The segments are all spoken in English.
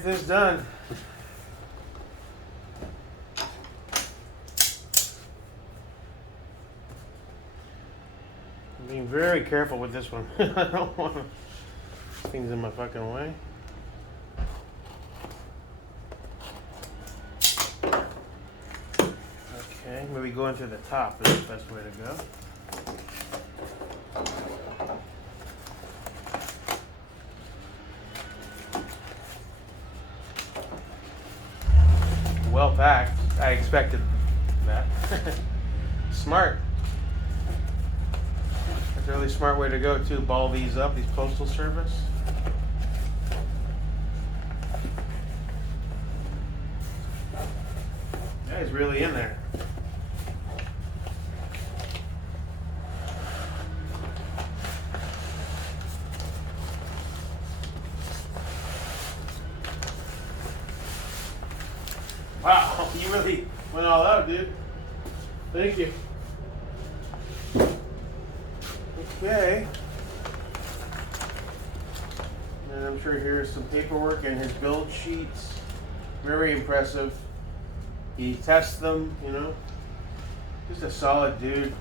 get this done. I'm being very careful with this one. I don't want things in my fucking way. Okay, maybe going through the top is the best way to go. Well packed. I expected that. Smart. That's a really smart way to go too. Ball these up, these postal service. Yeah, he's really in there. Wow, you really went all out, dude. Thank you. Okay. And I'm sure here's some paperwork and his build sheets. Very impressive. He tests them, you know. Just a solid dude.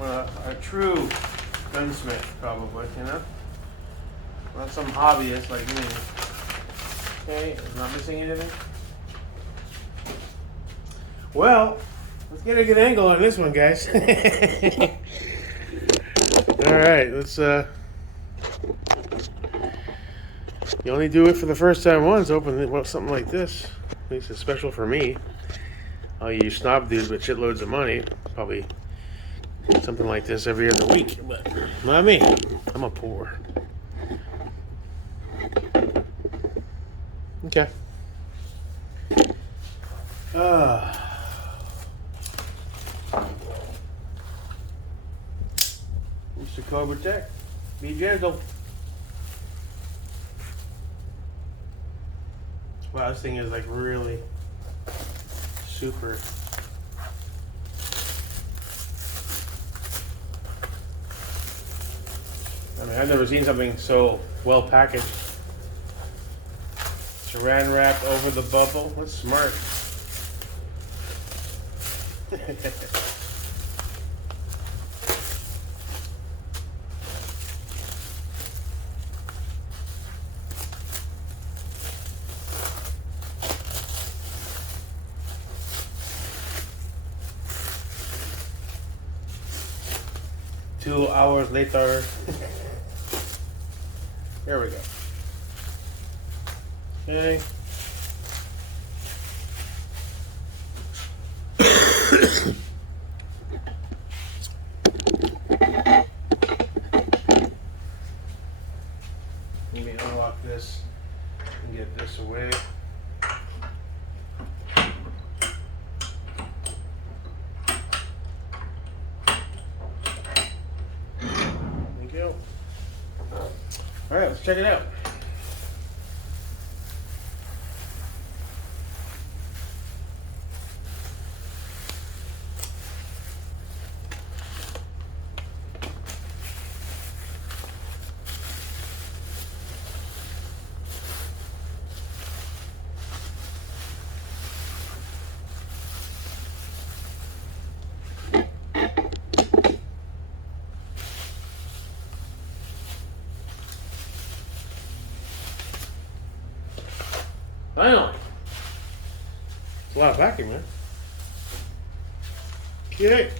A true gunsmith, probably, you know. Not some hobbyist like me. Okay, not missing anything. Well, let's get a good angle on this one, guys. Alright, let's you only do it for the first time once, open it, well, something like this. At least it's special for me. All you snob dudes with shitloads of money, probably something like this every other week, but not me. I'm a poor. Okay. Mr. Cobra Tech, be gentle. Wow, this thing is like really super. I mean, I've never seen something so well packaged. Saran wrap over the bubble. That's smart. 2 hours later. Here we go. Okay. Let me unlock this and get this away. Thank you. All right, let's check it out. Finally. It's a lot of packing, man. Okay.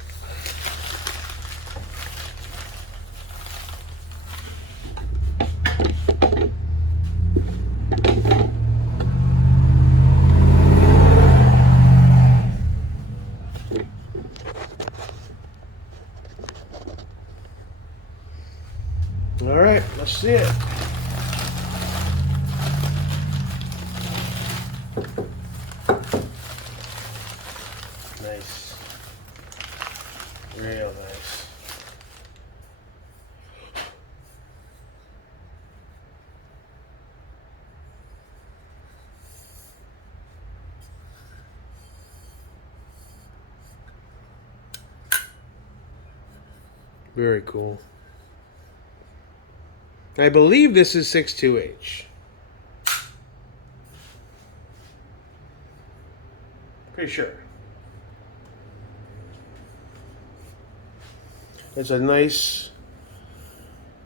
All right, let's see it. Nice. Real nice. Very cool. I believe this is 62H. Pretty sure. It's a nice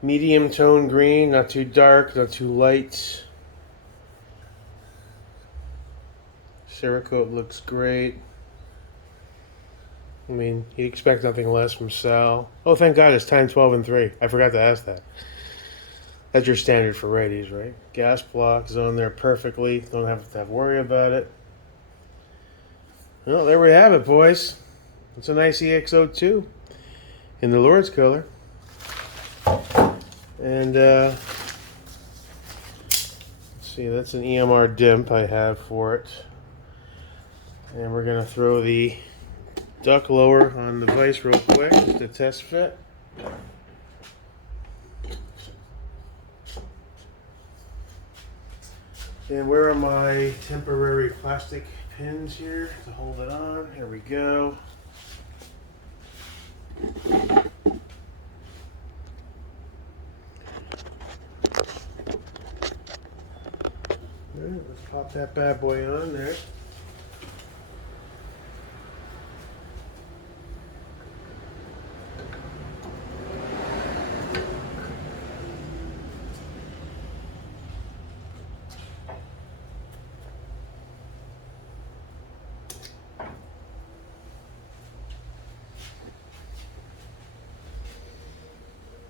medium tone green, not too dark, not too light. Cerakote looks great. I mean, you'd expect nothing less from Sal. Oh, thank God it's time 12 and 3. I forgot to ask that. That's your standard for righties, right? Gas block is on there perfectly. Don't have to worry about it. Well, there we have it, boys. It's a nice EX02 in the Lourdes color. And, let's see, that's an EMR dimp I have for it. And we're going to throw the duck lower on the vise real quick just to test fit. And where are my temporary plastic pins here to hold it on? Here we go. Alright, let's pop that bad boy on there.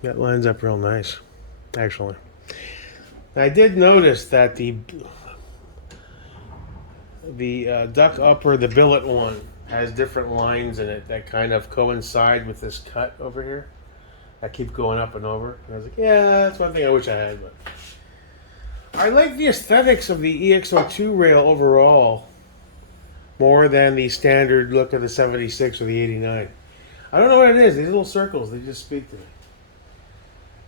That lines up real nice, actually. I did notice that the duck upper, the billet one, has different lines in it that kind of coincide with this cut over here. I keep going up and over. And I was like, yeah, that's one thing I wish I had. But I like the aesthetics of the EX02 rail overall more than the standard look of the 76 or the 89. I don't know what it is. These little circles, they just speak to me.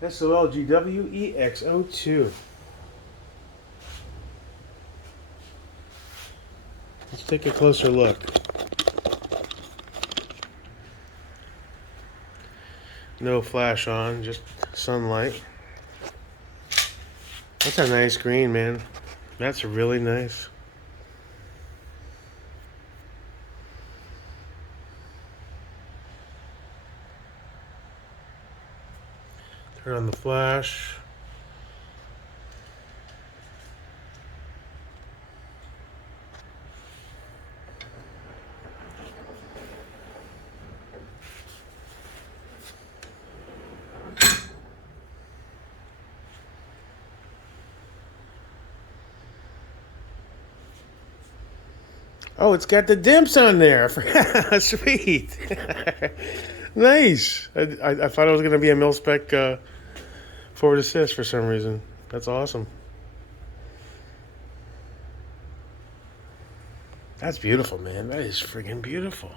Solgw EX02. Let's take a closer look. No flash on, just sunlight. That's a nice green, man. That's really nice. Turn on the flash. Oh, it's got the dimps on there. Sweet. Nice. I thought it was going to be a mil-spec forward assist for some reason. That's awesome. That's beautiful, man. That is friggin' beautiful.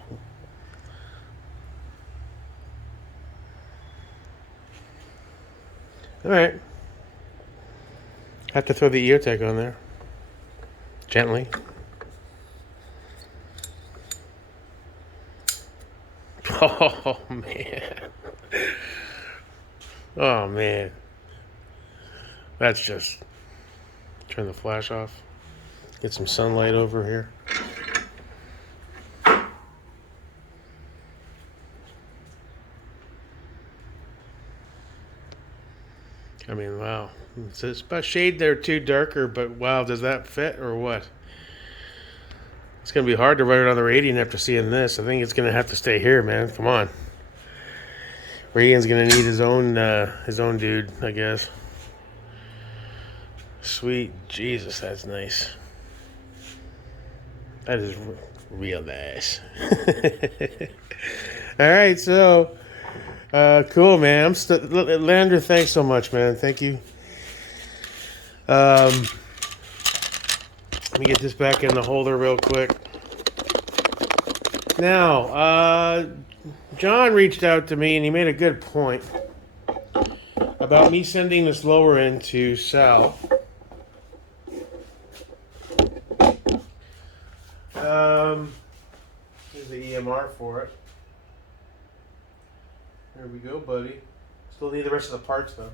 All right. Have to throw the ear tag on there. Gently. Oh, man. Oh, man. That's just... Turn the flash off. Get some sunlight over here. I mean, wow. It's a shade there too darker, but wow, does that fit or what? It's going to be hard to run it on the Radiant after seeing this. I think it's going to have to stay here, man. Come on. Radiant's going to need his own dude, I guess. Sweet Jesus, that's nice. That is real nice. All right, so cool, man. Lander, thanks so much, man. Thank you. Let me get this back in the holder real quick. Now, John reached out to me and he made a good point about me sending this lower end to Sal. Here's the EMR for it. There we go, buddy. Still need the rest of the parts, though.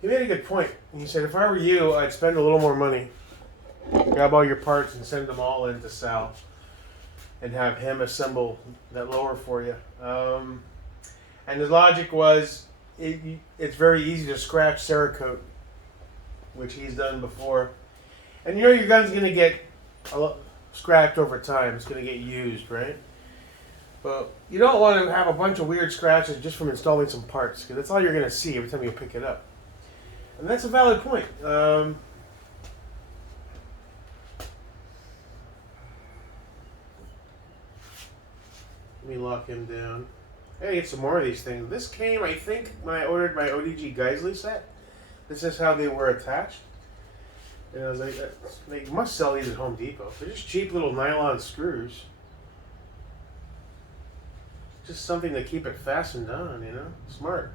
He made a good point. He said, if I were you, I'd spend a little more money grab all your parts and send them all into Sal, and have him assemble that lower for you. And his logic was, it's very easy to scratch Cerakote, which he's done before. And you know your gun's going to get scratched over time. It's going to get used, right? But you don't want to have a bunch of weird scratches just from installing some parts, because that's all you're going to see every time you pick it up. And that's a valid point. Let me lock him down. I gotta get some more of these things. This came, I think, when I ordered my ODG Geisley set. This is how they were attached. And I was like, they must sell these at Home Depot. They're just cheap little nylon screws. Just something to keep it fastened on, you know? Smart.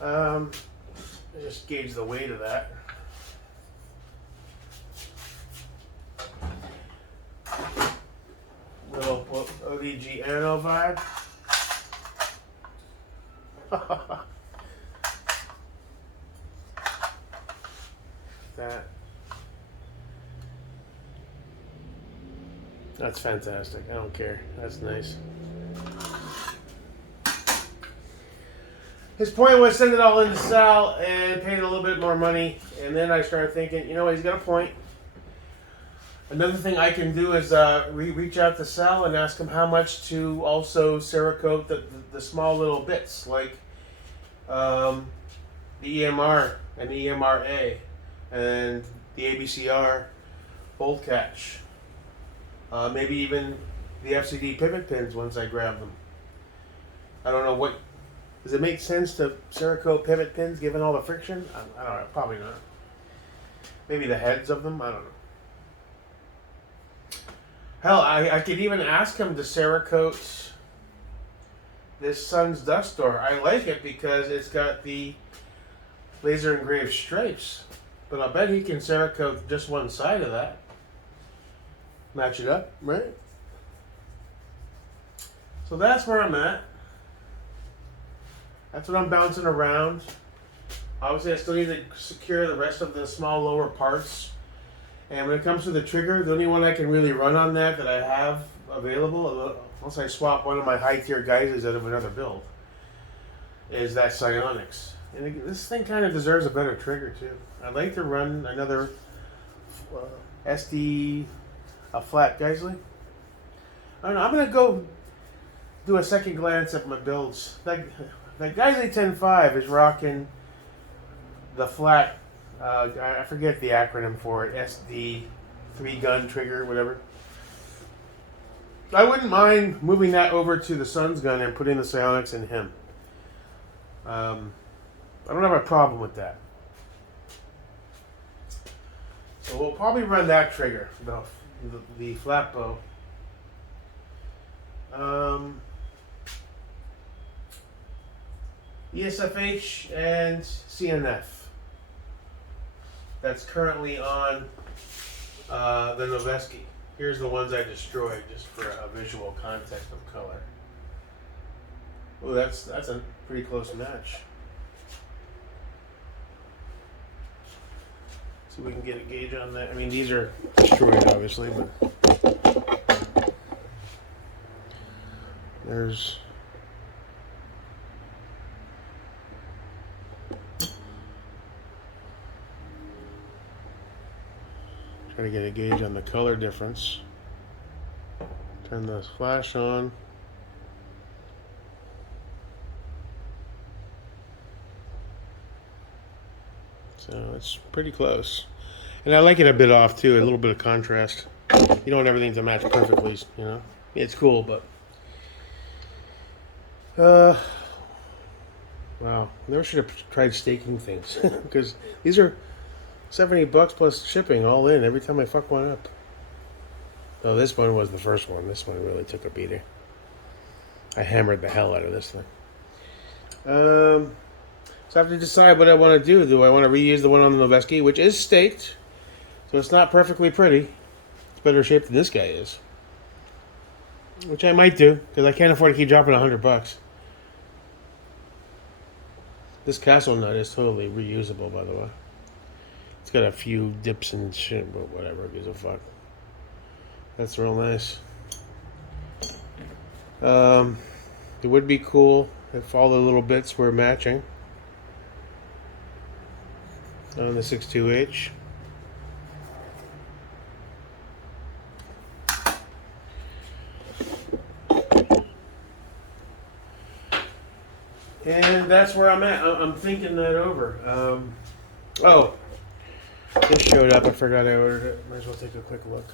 I just gauge the weight of that. Little ODG Ano vibe. That. That's fantastic. I don't care. That's nice. His point was send it all into Sal and pay it a little bit more money. And then I started thinking, you know what, he's got a point. Another thing I can do is reach out to Sal and ask him how much to also Cerakote the small little bits, like the EMR and the EMRA and the ABCR bolt catch. Maybe even the FCD pivot pins once I grab them. I don't know what... Does it make sense to Cerakote pivot pins given all the friction? I don't know. Probably not. Maybe the heads of them? I don't know. Hell, I could even ask him to Cerakote this Sun's dust door. I like it because it's got the laser engraved stripes. But I bet he can Cerakote just one side of that. Match it up, right? So that's where I'm at. That's what I'm bouncing around. Obviously, I still need to secure the rest of the small lower parts. And when it comes to the trigger, the only one I can really run on that I have available, unless I swap one of my high-tier Geisleys out of another build, is that Psionics. And this thing kind of deserves a better trigger, too. I'd like to run another SD, a flat Geisley. I don't know, I'm going to go do a second glance at my builds. That Geisley 10.5 is rocking the flat, I forget the acronym for it, SD 3-gun trigger, whatever. I wouldn't mind moving that over to the Sun's gun and putting the Psionics in him. I don't have a problem with that. So we'll probably run that trigger, the flat bow. ESFH and CNF. That's currently on the Noveski. Here's the ones I destroyed just for a visual context of color. Oh, that's a pretty close match. See if we can get a gauge on that. I mean, these are destroyed, obviously, but there's... Try to get a gauge on the color difference. Turn the flash on. So it's pretty close. And I like it a bit off too, a little bit of contrast. You don't want everything to match perfectly, you know. It's cool, but wow, never should have tried staking things because these are $70 plus shipping all in every time I fuck one up. Oh, this one was the first one. This one really took a beating. I hammered the hell out of this thing. So I have to decide what I want to do. Do I want to reuse the one on the Noveski, which is staked, so it's not perfectly pretty. It's better shape than this guy is. Which I might do, because I can't afford to keep dropping $100. This castle nut is totally reusable, by the way. It's got a few dips and shit, but whatever, gives a fuck. That's real nice. It would be cool if all the little bits were matching on the 62H. And that's where I'm at. I'm thinking that over. Oh, this showed up. I forgot I ordered it. Might as well take a quick look.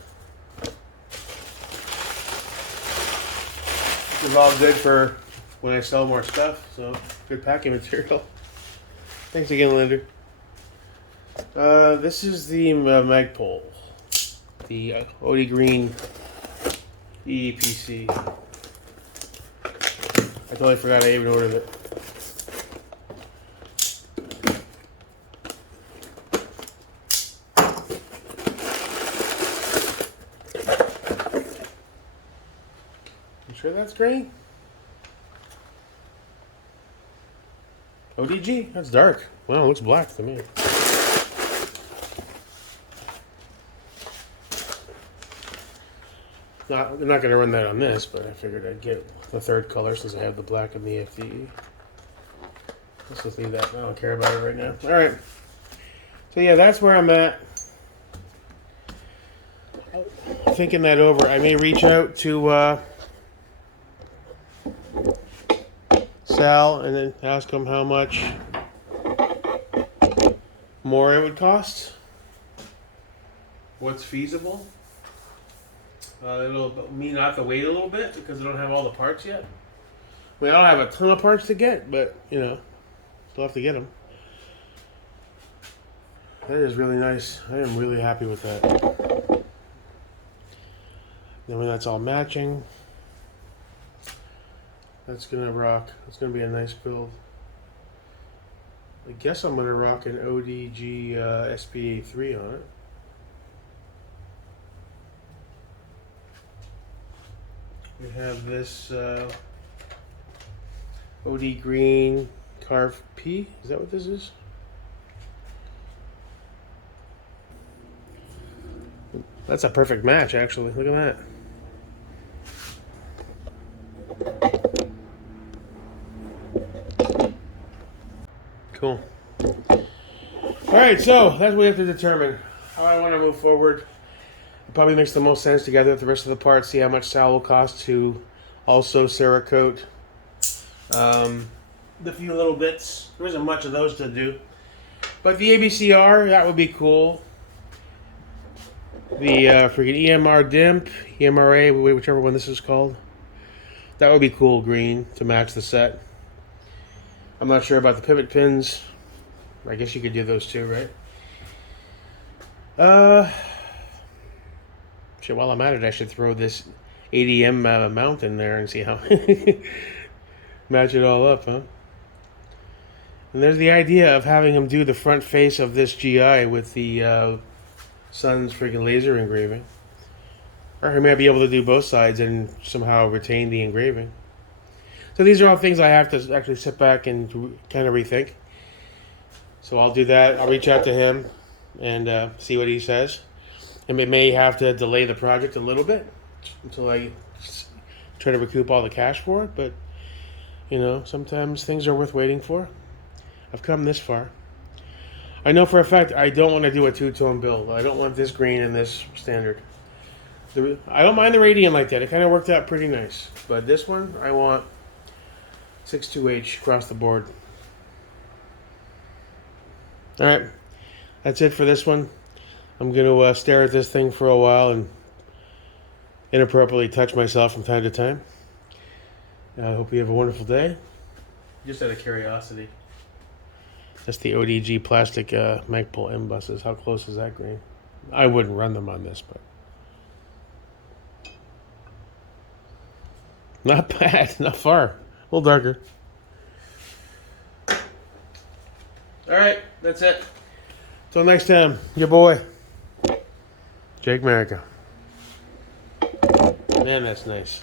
This is all good for when I sell more stuff. So, good packing material. Thanks again, Linder. This is the Magpul. The OD Green EPC. I totally forgot I even ordered it. You sure that's green? ODG? That's dark. Well, it looks black to me. I'm not going to run that on this, but I figured I'd get the third color since I have the black and the FDE. Let's just leave that. I don't care about it right now. Alright. So yeah, that's where I'm at. Thinking that over. I may reach out to Sal and then ask him how much more it would cost. What's feasible. It'll mean I have to wait a little bit because I don't have all the parts yet. I mean, I don't have a ton of parts to get, but, you know, still have to get them. That is really nice. I am really happy with that. Then when that's all matching, that's going to rock. It's going to be a nice build. I guess I'm going to rock an ODG SPA3 on it. We have this OD Green Carve P. Is that what this is? That's a perfect match, actually. Look at that. Cool. Alright, so that's what we have to determine. How I want to move forward. It probably makes the most sense to gather up the rest of the parts, see how much Sal will cost to also Cerakote the few little bits. There isn't much of those to do. But the ABCR, that would be cool. The freaking EMR DIMP, EMRA, whichever one this is called. That would be cool green to match the set. I'm not sure about the pivot pins. I guess you could do those too, right? Shit, while I'm at it, I should throw this ADM mount in there and see how match it all up, huh? And there's the idea of having him do the front face of this GI with the Sun's freaking laser engraving. Or he may be able to do both sides and somehow retain the engraving. So these are all things I have to actually sit back and kind of rethink. So I'll do that. I'll reach out to him and see what he says. And we may have to delay the project a little bit until I try to recoup all the cash for it. But, you know, sometimes things are worth waiting for. I've come this far. I know for a fact I don't want to do a two-tone build. I don't want this green and this standard. I don't mind the radiant like that. It kind of worked out pretty nice. But this one, I want 62H across the board. Alright. That's it for this one. I'm going to stare at this thing for a while and inappropriately touch myself from time to time. I hope you have a wonderful day. Just out of curiosity. That's the ODG plastic Magpul M buses. How close is that green? I wouldn't run them on this, but... Not bad. Not far. A little darker. Alright, that's it. Till next time, your boy, Jake America. Man, that's nice.